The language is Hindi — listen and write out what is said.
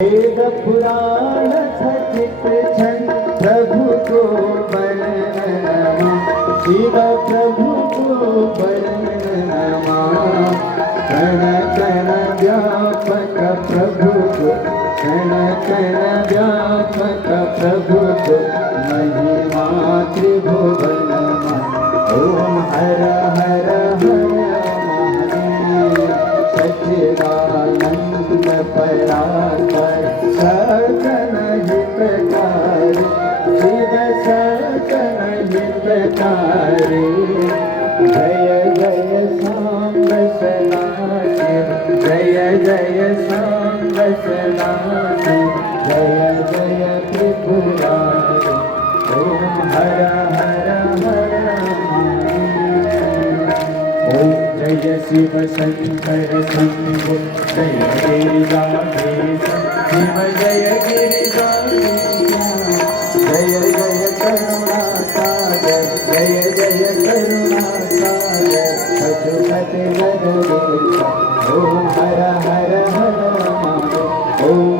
वेद पुराण खचित छंद प्रभु को वर्णनमा शिव प्रभु को वर्णनमा कण कण व्यापक प्रभु को कण कण व्यापक प्रभु को महिमा त्रिभुवनमा ओम हर हर हर महादेव सच्चिदानंद परात्पर सकल हितकारी शिव सकल हितकारी जय जय सांब सदाशिव जय जय सांब सदाशिव जय जय त्रिपुरारी ओम हर हर हर ओम जय शिव शंकर शंभो जय गिरिजाधीश शिव जय गिरिजाधीश जय जय करुणा सागर जय जय करुणा सागर पशुपति जगदीश ओम हर हर हर महादेव ओम